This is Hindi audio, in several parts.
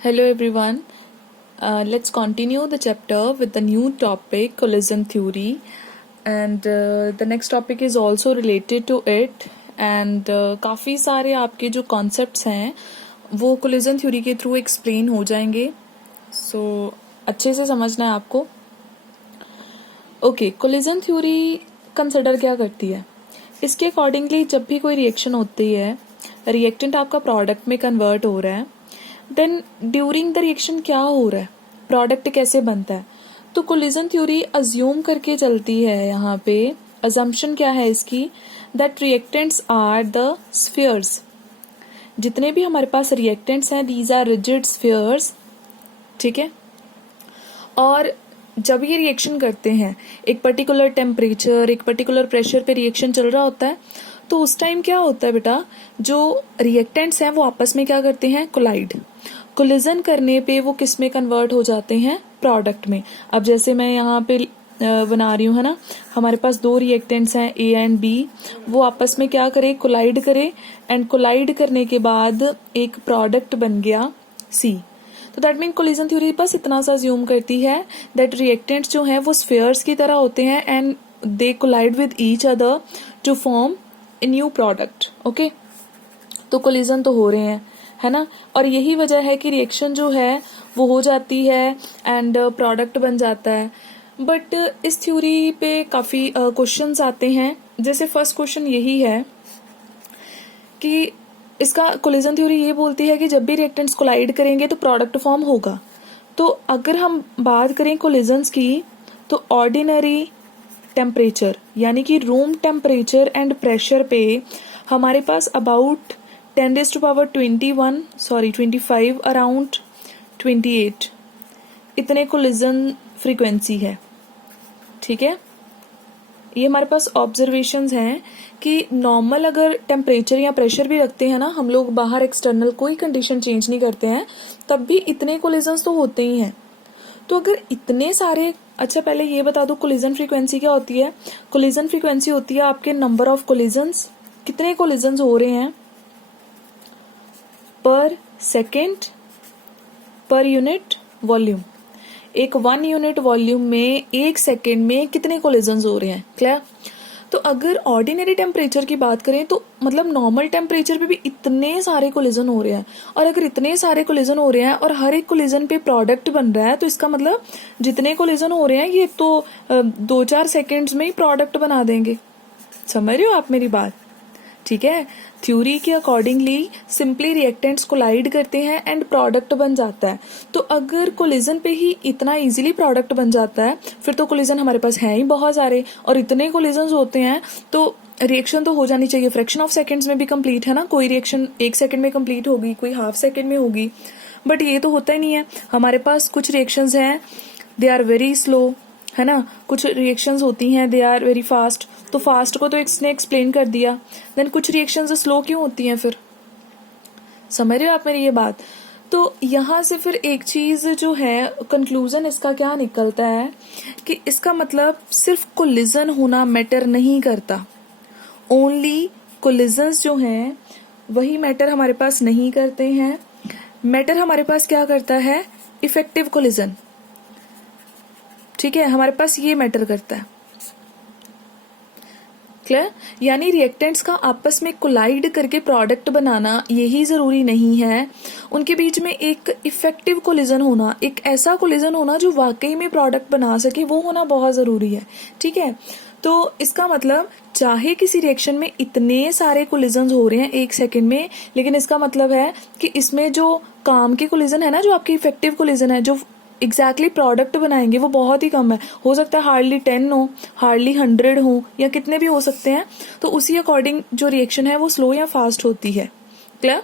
Hello everyone. Let's continue the chapter with the new topic collision theory, and the next topic is also related to it. And काफ़ी सारे आपके जो concepts हैं वो collision theory के थ्रू explain हो जाएंगे. So अच्छे से समझना है आपको. Okay, collision theory consider क्या करती है? इसके अकॉर्डिंगली जब भी कोई रिएक्शन होती है, रिएक्टेंट आपका प्रोडक्ट में कन्वर्ट हो रहा है, देन ड्यूरिंग द रिएक्शन क्या हो रहा है, प्रोडक्ट कैसे बनता है. तो कोलिजन थ्योरी अज्यूम करके चलती है. यहाँ पे अजम्पशन क्या है इसकी, that reactants are the spheres. जितने भी हमारे पास रिएक्टेंट्स हैं, दीज आर रिजिड स्फीयर्स. ठीक है. और जब ये रिएक्शन करते हैं, एक पर्टिकुलर टेम्परेचर, एक पर्टिकुलर प्रेशर पे रिएक्शन चल रहा होता है, तो उस टाइम क्या होता है बेटा, जो रिएक्टेंट्स हैं वो आपस में क्या करते हैं, कोलाइड. कोलिजन करने पे वो किस में कन्वर्ट हो जाते हैं, प्रोडक्ट में. अब जैसे मैं यहाँ पे बना रही हूँ, है ना, हमारे पास दो रिएक्टेंट्स हैं ए एंड बी. वो आपस में क्या करे, कोलाइड करे, एंड कोलाइड करने के बाद एक प्रोडक्ट बन गया सी. तो दैट मीन कोलिजन थ्योरी बस इतना सा अज्यूम करती है दैट रिएक्टेंट्स जो हैं वो स्फीयर्स की तरह होते हैं and they collide with each other to form a new product. Okay, तो कोलिजन तो हो रहे हैं, है ना, और यही वजह है कि रिएक्शन जो है वो हो जाती है एंड प्रोडक्ट बन जाता है. बट इस थ्योरी पे काफ़ी क्वेश्चंस आते हैं. जैसे फर्स्ट क्वेश्चन यही है कि इसका कोलिजन थ्योरी ये बोलती है कि जब भी रिएक्टेंट्स कोलाइड करेंगे तो प्रोडक्ट फॉर्म होगा. तो अगर हम बात करें कोलिजन्स की, तो ऑर्डिनरी टेम्परेचर यानी कि रूम टेम्परेचर एंड प्रेशर पे हमारे पास अबाउट 25 अराउंड 28 इतने कोलिजन फ्रीक्वेंसी है. ठीक है, ये हमारे पास ऑब्जर्वेशंस हैं कि नॉर्मल अगर टेम्परेचर या प्रेशर भी रखते हैं ना हम लोग, बाहर एक्सटर्नल कोई कंडीशन चेंज नहीं करते हैं, तब भी इतने कोलिजन्स तो होते ही हैं. तो अगर इतने सारे, अच्छा पहले ये बता दो कोलिजन फ्रीक्वेंसी क्या होती है. कोलिजन फ्रीक्वेंसी होती है आपके नंबर ऑफ कोलिजन्स, कितने कोलिजन्स हो रहे हैं पर सेकेंड पर यूनिट वॉल्यूम. एक 1 यूनिट वॉल्यूम में 1 सेकेंड में कितने कोलिजन्स हो रहे हैं. क्लियर. तो अगर ऑर्डिनरी टेम्परेचर की बात करें तो मतलब नॉर्मल टेम्परेचर पे भी इतने सारे कोलिजन हो रहे हैं, और अगर इतने सारे कोलिजन हो रहे हैं और हर एक कोलिजन पे प्रोडक्ट बन रहा है, तो इसका मतलब जितने कोलिजन हो रहे हैं ये तो 2-4 सेकेंड्स में ही प्रोडक्ट बना देंगे. समझ रहे हो आप मेरी बात. ठीक है, थ्योरी के अकॉर्डिंगली सिंपली रिएक्टेंट्स कोलाइड करते हैं एंड प्रोडक्ट बन जाता है. तो अगर कोलिजन पे ही इतना इजीली प्रोडक्ट बन जाता है, फिर तो कोलिजन हमारे पास है ही बहुत सारे, और इतने कोलिजन होते हैं तो रिएक्शन तो हो जानी चाहिए फ्रैक्शन ऑफ सेकंड्स में भी कंप्लीट, है ना. कोई रिएक्शन 1 सेकंड में कंप्लीट होगी, कोई हाफ सेकंड में होगी, बट ये तो होता ही नहीं है. हमारे पास कुछ रिएक्शंस हैं दे आर वेरी स्लो, है ना, कुछ रिएक्शंस होती हैं दे आर वेरी फास्ट. तो फास्ट को तो इसने एक्सप्लेन कर दिया, देन कुछ रिएक्शंस स्लो क्यों होती हैं फिर. समझ रहे हो आप मेरी ये बात. तो यहाँ से फिर एक चीज जो है, कंक्लूजन इसका क्या निकलता है कि इसका मतलब सिर्फ कोलिजन होना मैटर नहीं करता. ओनली कोलिजन्स जो हैं वही मैटर हमारे पास नहीं करते हैं. मैटर हमारे पास क्या करता है, इफेक्टिव कोलिजन. ठीक है, हमारे पास ये मैटर करता है. क्लियर. यानी रिएक्टेंट्स का आपस में कोलाइड करके प्रोडक्ट बनाना यही जरूरी नहीं है, उनके बीच में एक इफेक्टिव कोलिजन होना, एक ऐसा कोलिजन होना जो वाकई में प्रोडक्ट बना सके, वो होना बहुत जरूरी है. ठीक है, तो इसका मतलब चाहे किसी रिएक्शन में इतने सारे कोलिजन हो रहे हैं 1 सेकेंड में, लेकिन इसका मतलब है कि इसमें जो काम के कोलिजन है ना, जो आपके इफेक्टिव कोलिजन है, जो एग्जैक्टली प्रोडक्ट बनाएंगे, वो बहुत ही कम है. हो सकता है हार्डली 10 हो, हार्डली 100 हो, या कितने भी हो सकते हैं. तो उसी अकॉर्डिंग जो रिएक्शन है वो स्लो या फास्ट होती है. क्लियर.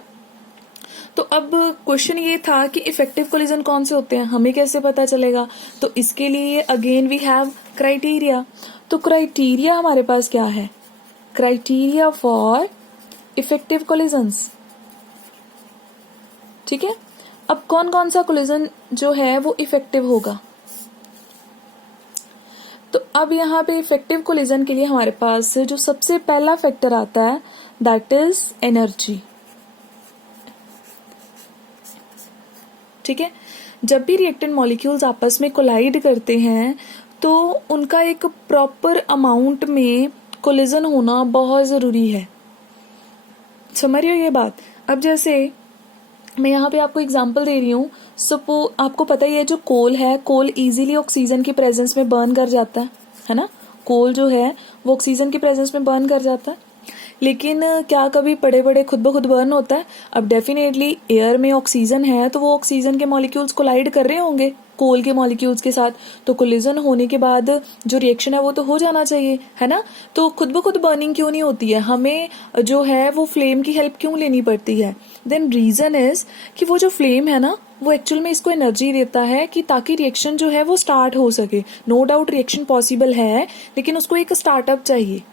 तो अब क्वेश्चन ये था कि इफेक्टिव कोलिजन कौन से होते हैं, हमें कैसे पता चलेगा. तो इसके लिए अगेन वी हैव क्राइटेरिया. तो क्राइटेरिया हमारे पास क्या है, क्राइटेरिया फॉर इफेक्टिव कोलिजन्स. ठीक है, अब कौन कौन सा कोलिजन जो है वो इफेक्टिव होगा. तो अब यहाँ पे इफेक्टिव कोलिजन के लिए हमारे पास जो सबसे पहला फैक्टर आता है दैट इज एनर्जी. ठीक है। जब भी रिएक्टेंट मॉलिक्यूल्स आपस में कोलाइड करते हैं तो उनका एक प्रॉपर अमाउंट में कोलिजन होना बहुत ज़रूरी है। समझ रही हो ये बात? अब जैसे मैं यहाँ पे आपको एग्जांपल दे रही हूँ। आपको पता ही है जो कोल है, कोल इजीली ऑक्सीजन की प्रेजेंस में बर्न कर जाता है ना। कोल जो है वो ऑक्सीजन की प्रेजेंस में बर्न कर जाता है, लेकिन क्या कभी बड़े बड़े खुद ब खुद बर्न होता है? अब डेफिनेटली एयर में ऑक्सीजन है तो वो ऑक्सीजन के मॉलिक्यूल्स कोलाइड कर रहे होंगे कोल के मॉलिक्यूल्स के साथ, तो कोलिजन होने के बाद जो रिएक्शन है वो तो हो जाना चाहिए, है ना। तो खुद ब खुद बर्निंग क्यों नहीं होती है? हमें जो है वो फ्लेम की हेल्प क्यों लेनी पड़ती है? देन रीजन इज कि वो जो फ्लेम है ना वो एक्चुअल में इसको एनर्जी देता है कि ताकि रिएक्शन जो है वो स्टार्ट हो सके। नो डाउट रिएक्शन पॉसिबल है, लेकिन उसको एक स्टार्टअप चाहिए।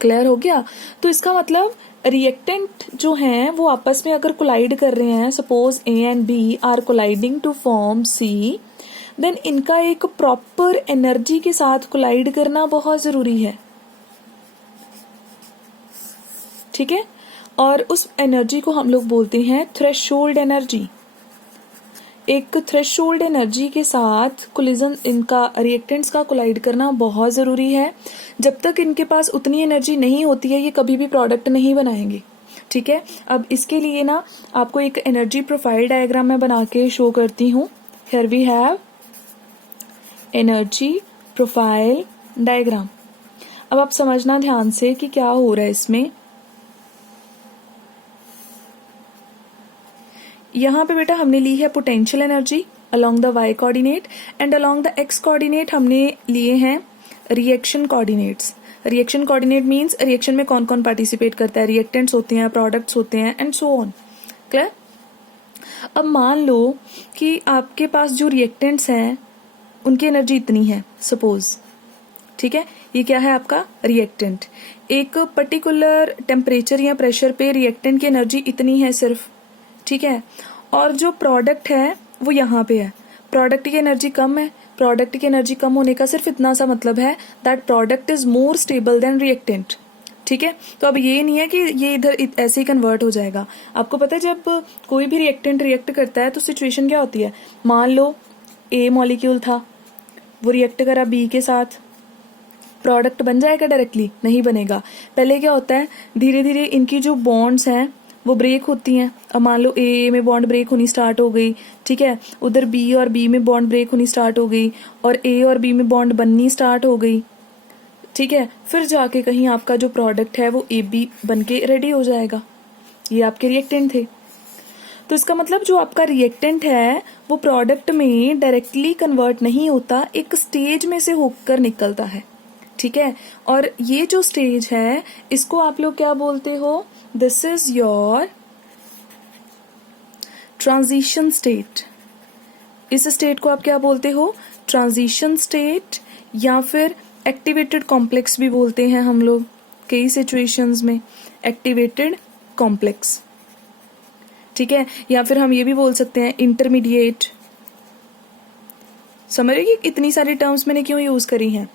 क्लियर हो गया? तो इसका मतलब रिएक्टेंट जो हैं वो आपस में अगर कोलाइड कर रहे हैं, suppose A and B are colliding to form C, then इनका एक प्रॉपर एनर्जी के साथ कोलाइड करना बहुत जरूरी है। ठीक है। और उस एनर्जी को हम लोग बोलते हैं थ्रेशोल्ड एनर्जी। एक थ्रेशोल्ड एनर्जी के साथ कोलिजन इनका रिएक्टेंट्स का कोलाइड करना बहुत ज़रूरी है। जब तक इनके पास उतनी एनर्जी नहीं होती है ये कभी भी प्रोडक्ट नहीं बनाएंगे। ठीक है। अब इसके लिए ना आपको एक एनर्जी प्रोफाइल डायग्राम मैं बना के शो करती हूँ। Here we have energy profile diagram. अब आप समझना ध्यान से कि क्या हो रहा है इसमें। यहाँ पे बेटा हमने ली है potential energy along the Y coordinate and along the X coordinate हमने लिए हैं reaction coordinates. Reaction coordinate means reaction में कौन कौन पार्टिसिपेट करता है, रिएक्टेंट्स होते हैं, प्रोडक्ट्स होते हैं एंड सो ऑन। क्लियर? अब मान लो कि आपके पास जो रिएक्टेंट्स हैं उनकी एनर्जी इतनी है सपोज। ठीक है। ये क्या है आपका रिएक्टेंट। एक पर्टिकुलर टेम्परेचर या प्रेशर पे रिएक्टेंट की एनर्जी इतनी है सिर्फ। ठीक है। और जो प्रोडक्ट है वो यहाँ पे है, प्रोडक्ट की एनर्जी कम है। प्रोडक्ट की एनर्जी कम होने का सिर्फ इतना सा मतलब है that product is more stable then reactant. ठीक है। तो अब ये नहीं है कि ये इधर ऐसे ही कन्वर्ट हो जाएगा। आपको पता है जब कोई भी रिएक्टेंट रिएक्ट करता है तो सिचुएशन क्या होती है। मान लो ए मॉलिक्यूल था, वो रिएक्ट करा बी के साथ, प्रोडक्ट बन जाएगा डायरेक्टली? नहीं बनेगा। पहले क्या होता है, धीरे धीरे इनकी जो बॉन्ड्स हैं वो ब्रेक होती हैं। अब मान लो ए में बॉन्ड ब्रेक होनी स्टार्ट हो गई, ठीक है, उधर बी और बी में बॉन्ड ब्रेक होनी स्टार्ट हो गई और ए और बी में बॉन्ड बननी स्टार्ट हो गई। ठीक है। फिर जाके कहीं आपका जो प्रोडक्ट है वो ए बी बन के रेडी हो जाएगा। ये आपके रिएक्टेंट थे। तो इसका मतलब जो आपका रिएक्टेंट है वो प्रोडक्ट में डायरेक्टली कन्वर्ट नहीं होता, एक स्टेज में से होकर निकलता है। ठीक है। और ये जो स्टेज है इसको आप लोग क्या बोलते हो? This is your transition state. इस स्टेट को आप क्या बोलते हो? ट्रांजिशन स्टेट, या फिर एक्टिवेटेड कॉम्प्लेक्स भी बोलते हैं हम लोग कई सिचुएशंस में, एक्टिवेटेड कॉम्प्लेक्स। ठीक है। या फिर हम ये भी बोल सकते हैं इंटरमीडिएट। समझ रहे कि इतनी सारी टर्म्स मैंने क्यों यूज करी हैं।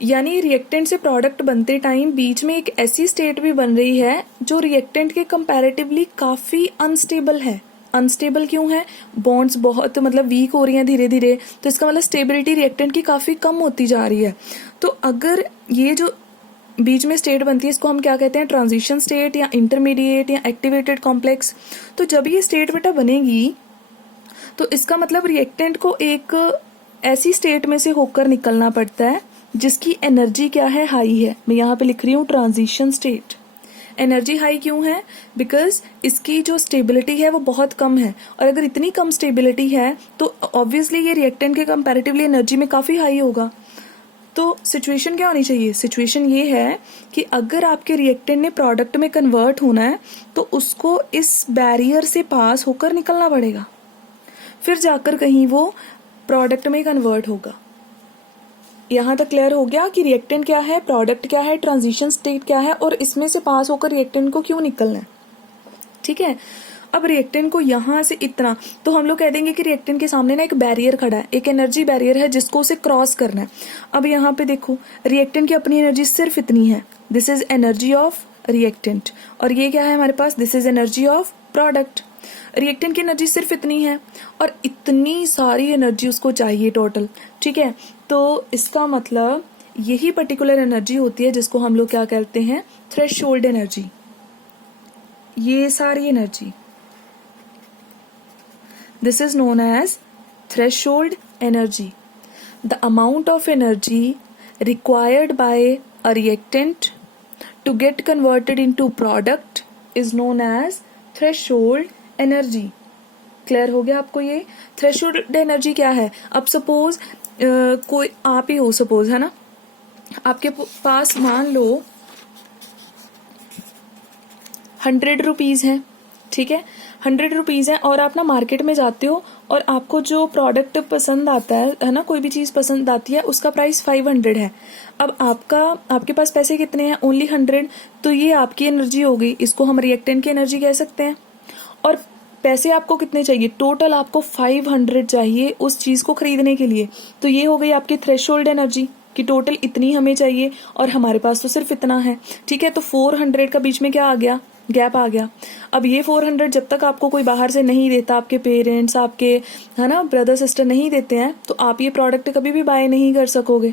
यानी रिएक्टेंट से प्रोडक्ट बनते टाइम बीच में एक ऐसी स्टेट भी बन रही है जो रिएक्टेंट के कंपैरेटिवली काफी अनस्टेबल है। अनस्टेबल क्यों है? बॉन्ड्स बहुत मतलब वीक हो रही हैं धीरे धीरे, तो इसका मतलब स्टेबिलिटी रिएक्टेंट की काफी कम होती जा रही है। तो अगर ये जो बीच में स्टेट बनती है इसको हम क्या कहते हैं? ट्रांजिशन स्टेट या इंटरमीडिएट या एक्टिवेटेड कॉम्प्लेक्स। तो जब ये स्टेट बेटा बनेगी तो इसका मतलब रिएक्टेंट को एक ऐसी स्टेट में से होकर निकलना पड़ता है जिसकी एनर्जी क्या है? हाई है। मैं यहाँ पे लिख रही हूँ ट्रांजिशन स्टेट। एनर्जी हाई क्यों है? बिकॉज इसकी जो स्टेबिलिटी है वो बहुत कम है, और अगर इतनी कम स्टेबिलिटी है तो ऑब्वियसली ये रिएक्टेंट के कंपैरेटिवली एनर्जी में काफी हाई होगा। तो सिचुएशन क्या होनी चाहिए? सिचुएशन ये है कि अगर आपके रिएक्टेंट ने प्रोडक्ट में कन्वर्ट होना है तो उसको इस बैरियर से पास होकर निकलना पड़ेगा, फिर जाकर कहीं वो प्रोडक्ट में कन्वर्ट होगा। यहाँ तक क्लियर हो गया कि रिएक्टेंट क्या है, प्रोडक्ट क्या है, ट्रांजिशन स्टेट क्या है, और इसमें से पास होकर रिएक्टेंट को क्यों निकलना है। ठीक है। अब रिएक्टेंट को यहाँ से इतना, तो हम लोग कह देंगे कि रिएक्टेंट के सामने ना एक बैरियर खड़ा है, एक एनर्जी बैरियर है जिसको उसे क्रॉस करना है। अब यहाँ पे देखो रिएक्टेंट की अपनी एनर्जी सिर्फ इतनी है, this is energy of reactant, और ये क्या है हमारे पास? This is energy of product. Reactant की एनर्जी सिर्फ इतनी है और इतनी सारी एनर्जी उसको चाहिए टोटल, ठीक है। तो इसका मतलब यही पर्टिकुलर एनर्जी होती है जिसको हम लोग क्या कहते हैं, थ्रेशोल्ड एनर्जी। ये सारी energy, this is known as threshold energy. The amount of energy required by a reactant to get converted into product is known as threshold energy। Clear हो गया आपको ये थ्रेशोल्ड एनर्जी क्या है? अब सपोज कोई आप ही हो, सपोज है ना, आपके पास मान लो 100 रुपीज है, ठीक है, 100 रुपीज है और आप ना मार्केट में जाते हो और आपको जो प्रोडक्ट पसंद आता है ना, कोई भी चीज पसंद आती है, उसका प्राइस 500 है। अब आपके पास पैसे कितने हैं? ओनली 100। तो ये आपकी एनर्जी हो गई, इसको हम रिएक्टेंट की एनर्जी कह सकते हैं। और पैसे आपको कितने चाहिए? टोटल आपको 500 चाहिए उस चीज को खरीदने के लिए। तो ये हो गई आपकी थ्रेशोल्ड एनर्जी कि टोटल इतनी हमें चाहिए और हमारे पास तो सिर्फ इतना है, ठीक है। तो 400 का बीच में क्या आ गया? गैप आ गया। अब ये 400 जब तक आपको कोई बाहर से नहीं देता, आपके पेरेंट्स, आपके है ना ब्रदर सिस्टर नहीं देते हैं, तो आप ये प्रोडक्ट कभी भी बाय नहीं कर सकोगे।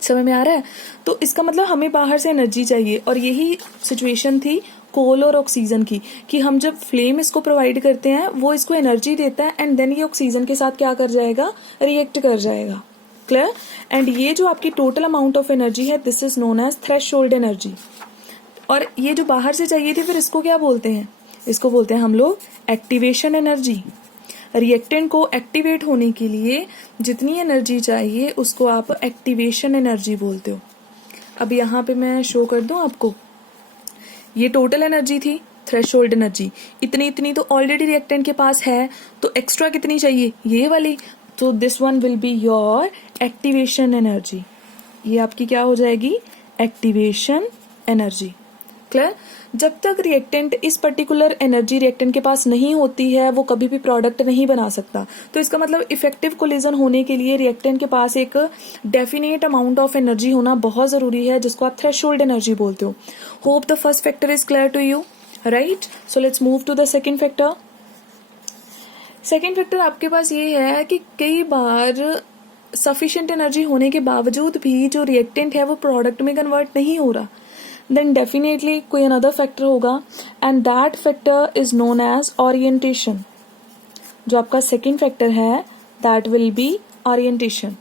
समझ में आ रहा है? तो इसका मतलब हमें बाहर से एनर्जी चाहिए। और यही सिचुएशन थी कोल और ऑक्सीजन की, कि हम जब फ्लेम इसको प्रोवाइड करते हैं वो इसको एनर्जी देता है एंड देन ये ऑक्सीजन के साथ क्या कर जाएगा? रिएक्ट कर जाएगा। क्लियर? एंड ये जो आपकी टोटल अमाउंट ऑफ एनर्जी है, this is known as threshold energy. और ये जो बाहर से चाहिए थी, फिर इसको क्या बोलते हैं? इसको बोलते हैं हम लोग एक्टिवेशन एनर्जी। रिएक्टेंट को एक्टिवेट होने के लिए जितनी एनर्जी चाहिए उसको आप एक्टिवेशन एनर्जी बोलते हो। अब यहाँ पे मैं शो कर दूं आपको, ये टोटल एनर्जी थी थ्रेशोल्ड एनर्जी, इतनी तो ऑलरेडी रिएक्टेंट के पास है, तो एक्स्ट्रा कितनी चाहिए? ये वाली। तो this one will be your activation energy. ये आपकी क्या हो जाएगी? Activation energy. क्लियर? जब तक रिएक्टेंट इस पर्टिकुलर एनर्जी रिएक्टेंट के पास नहीं होती है, वो कभी भी प्रोडक्ट नहीं बना सकता। तो इसका मतलब इफेक्टिव कोलिजन होने के लिए रिएक्टेंट के पास एक डेफिनेट अमाउंट ऑफ एनर्जी होना बहुत जरूरी है, जिसको आप थ्रेशोल्ड एनर्जी बोलते हो। Hope the first factor is clear to you, right? So let's move to the second factor. Second factor आपके पास ये है कि कई बार सफिशिएंट एनर्जी होने के बावजूद भी जो रिएक्टेंट है वो प्रोडक्ट में कन्वर्ट नहीं हो रहा, then definitely कोई another factor होगा and that factor is known as orientation। जो आपका second factor है that will be orientation।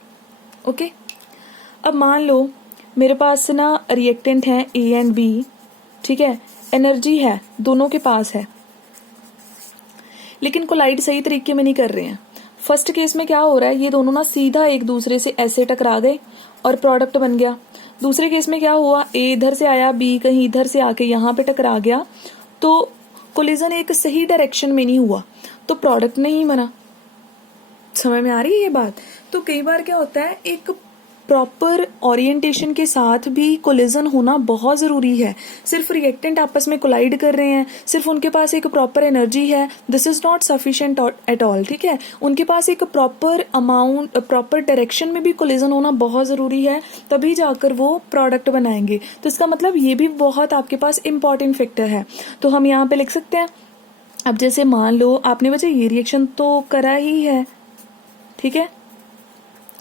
okay? अब मान लो मेरे पास ना reactant है A and B, ठीक है, एनर्जी है, दोनों के पास है, लेकिन कोलाइड सही तरीके में नहीं कर रहे हैं। फर्स्ट केस में क्या हो रहा है, ये दोनों ना सीधा एक दूसरे से ऐसे टकरा गए और प्रोडक्ट बन गया। दूसरे केस में क्या हुआ, ए इधर से आया, बी कहीं इधर से आके यहाँ पे टकरा गया, तो कोलिजन एक सही डायरेक्शन में नहीं हुआ, तो प्रोडक्ट नहीं बना। समझ में आ रही है ये बात? तो कई बार क्या होता है, एक प्रॉपर ओरिएंटेशन के साथ भी कोलिजन होना बहुत जरूरी है। सिर्फ रिएक्टेंट आपस में कोलाइड कर रहे हैं, सिर्फ उनके पास एक प्रॉपर एनर्जी है, this is not sufficient at all, ठीक है। उनके पास एक प्रॉपर अमाउंट, प्रॉपर डायरेक्शन में भी कोलिजन होना बहुत जरूरी है, तभी जाकर वो प्रोडक्ट बनाएंगे। तो इसका मतलब ये भी बहुत आपके पास इंपॉर्टेंट फैक्टर है। तो हम यहाँ पे लिख सकते हैं, अब जैसे मान लो आपने बच्चे ये रिएक्शन तो करा ही है, ठीक है,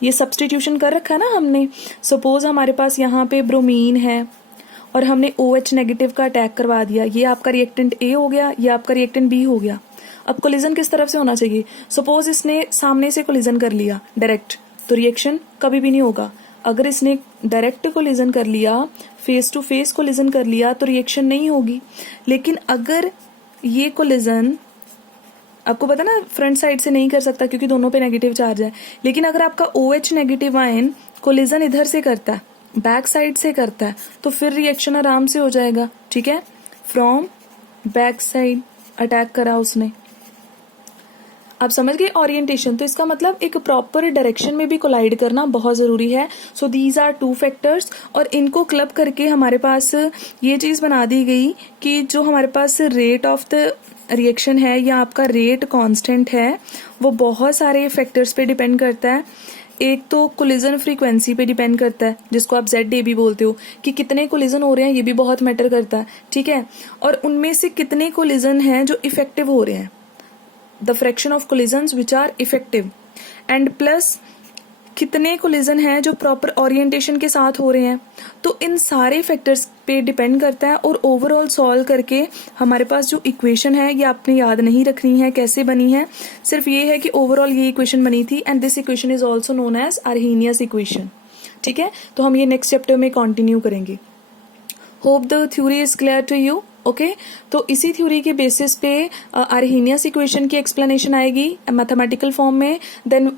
ये सब्स्टिट्यूशन कर रखा है ना हमने। सपोज हमारे पास यहाँ पे ब्रोमीन है और हमने OH नेगेटिव का अटैक करवा दिया, ये आपका रिएक्टेंट A हो गया, ये आपका रिएक्टेंट B हो गया। अब कोलिजन किस तरफ से होना चाहिए? सपोज इसने सामने से कोलिजन कर लिया डायरेक्ट, तो रिएक्शन कभी भी नहीं होगा। अगर इसने डायरेक्ट कोलिजन कर लिया, फेस टू फेस कोलिजन कर लिया, तो रिएक्शन नहीं होगी। लेकिन अगर ये कोलिजन, आपको पता ना फ्रंट साइड से नहीं कर सकता क्योंकि दोनों पे नेगेटिव चार्ज है, लेकिन अगर आपका OH नेगेटिव आयन कोलिजन इधर से करता है, बैक साइड से करता है, तो फिर रिएक्शन आराम से हो जाएगा, ठीक है। फ्रॉम बैक साइड अटैक करा उसने। आप समझ गए ओरिएंटेशन? तो इसका मतलब एक प्रॉपर डायरेक्शन में भी कोलाइड करना बहुत जरूरी है। सो दीज आर 2 फैक्टर्स, और इनको क्लब करके हमारे पास ये चीज बना दी गई कि जो हमारे पास रेट ऑफ द रिएक्शन है या आपका रेट कांस्टेंट है, वो बहुत सारे फैक्टर्स पे डिपेंड करता है। एक तो कोलिजन फ्रीक्वेंसी पे डिपेंड करता है, जिसको आप जेड ए भी बोलते हो, कि कितने कोलिजन हो रहे हैं, ये भी बहुत मैटर करता है, ठीक है। और उनमें से कितने कोलिजन हैं जो इफेक्टिव हो रहे हैं, the fraction of collisions which are effective, and plus कितने कोलिजन हैं जो प्रॉपर ओरिएंटेशन के साथ हो रहे हैं। तो इन सारे फैक्टर्स पे डिपेंड करता है, और ओवरऑल सॉल्व करके हमारे पास जो इक्वेशन है ये आपने याद नहीं रखनी है कैसे बनी है, सिर्फ ये है कि ओवरऑल ये इक्वेशन बनी थी, and this equation is also known as Arrhenius equation, ठीक है। तो हम ये नेक्स्ट चैप्टर में कंटिन्यू करेंगे। Hope the theory is clear to you, okay. तो इसी थ्योरी के बेसिस पे आर्हेनियस इक्वेशन की एक्सप्लेनेशन आएगी मैथमेटिकल फॉर्म में, देन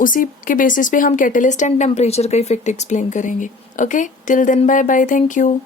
उसी के बेसिस पे हम कैटलिस्ट एंड टेम्परेचर का इफेक्ट एक्सप्लेन करेंगे, okay. Till then bye bye, thank you.